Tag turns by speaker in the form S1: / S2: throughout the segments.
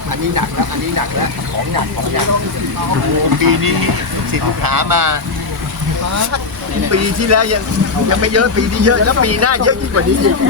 S1: อันนี้หนักแล้วของหนักโอ้โหปีนี้ศิษย์ลูกหามาปีที่แล้วยังไม่เยอะปีนี้เยอะแล้วปีหน้าเยอะยิ่งกว่านี้อีก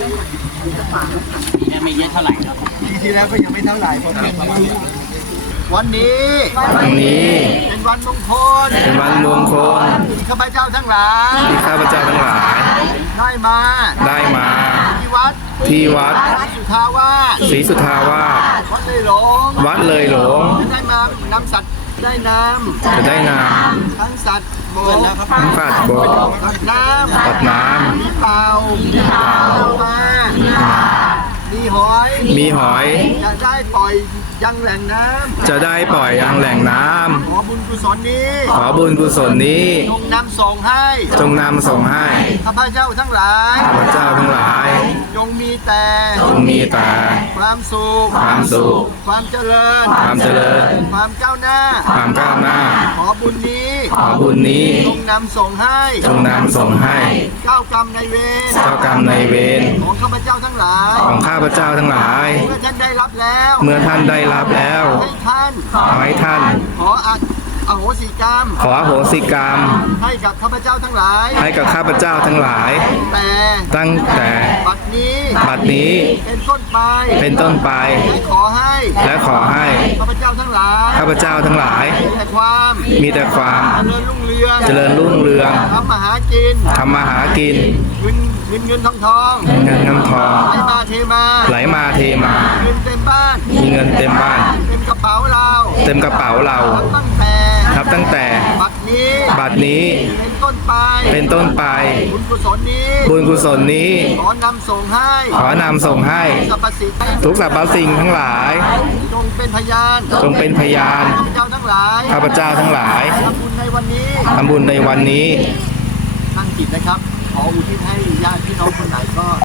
S2: ปีนี้ไม่เยอะเท่าไหร่ครับ
S1: ปีที่แล้วก็ยังไม่เท่าไหร่เพราะวันนี้ เป็นวันมงคล
S3: เป็นวันมงคล
S1: ที่ข้าพเจ้าทั้งหลาย
S3: ที่ข้าพเจ้าทั้งหลาย
S1: ได้มา ที่วัด สุทาวาส
S3: ศรีสุทาวาส
S1: วัดเลยหลง
S3: วัดเลยหลง
S1: ได้มานำสัตว์ได้น้
S3: จะได้น
S1: ำทั้งสัตว์บก
S3: ำทั้งฝาดบก
S1: สัตว์น้ำ
S3: ตัดน้
S1: มีเต่าปลามีหอย
S3: ำมีหอย
S1: จะได้ปล่อยยังแหล่งน้
S3: จะได้ปล่อยยังแหล่งน้
S1: ำขอบุญกุศลนี้
S3: ำขอบุญกุศลนี้
S1: จงนำส่งให้
S3: จงนำส่งให้
S1: ข้าพเจ้าทั้งหลาย
S3: ข้าพเจ้าทั้งหลาย
S1: จงมีแต่
S3: จงมีแต่
S1: ความสุข
S3: ความสุข
S1: ความเจริญ
S3: ความเจริญ
S1: ความก้าวหน้า
S3: ความก้าวหน้า
S1: ขอบุญนี้
S3: ขอบุญนี้
S1: จงนำส่งให้
S3: จงนำส่งให้
S1: เจ้ากรรมนายเวร
S3: เจ้ากรรมนายเวร
S1: ของข้าพเจ้าทั้งหลาย
S3: ของข้าพเจ้าทั้งหลาย
S1: เมื่อท่านได้รับแล้ว
S3: เมื่อท่านได้รับแล้ว
S1: ให้ท่าน
S3: ขอให้ท่าน
S1: ขออโหสิกรรม
S3: ขออโหสิกรรม
S1: ให้กับข้าพเจ้าทั้งหลาย
S3: ให้กับข้าพเจ้าทั้งหลาย
S1: แต่
S3: ตั้งแต่
S1: บัดนี้
S3: บัดนี้
S1: เป็นต้นไป
S3: เป็นต้นไป
S1: และขอให้
S3: และขอให้
S1: ข้าพเจ้าทั้งหลาย
S3: ข้าพเจ้าทั้งหลาย
S1: มีแต่ความ
S3: มีแต่ความ
S1: เจริญรุ่งเรือง
S3: เจริญรุ่งเรือง
S1: ทำมาหากิน
S3: ทำมาหากิน
S1: เงินทอง
S3: เงินทอง
S1: ไหลมาเทมา
S3: ไหลมาเทมา
S1: เงินเต็มบ้าน
S3: มีเงินเต็มบ้าน
S1: เต็มกระเป๋าเรา
S3: เต็มกระเป๋าเรา
S1: ตั้งแต่
S3: นับตั้งแต่
S1: บัดนี้
S3: บัดนี้
S1: เป็นต้นไป
S3: เป็นต้นไป
S1: บุญกุศลนี้
S3: บุญกุศลนี้
S1: ขอนำส่งให้
S3: ขอนำส่งให้
S1: สรรพสิ่ง
S3: ทุกสรรพสิ่งทั้งหลาย
S1: จงเป็นพยาน
S3: จงเป็นพยาน
S1: ข้าพเจ้าทั้งหลาย
S3: ข้าพเจ้าทั้งหลาย
S1: ทำบุญในวันนี้
S3: ทำบุญในวันนี้
S1: ตั้งจิตนะครับ ขออุทิศให้ญาติพี่น้องคนไหนก็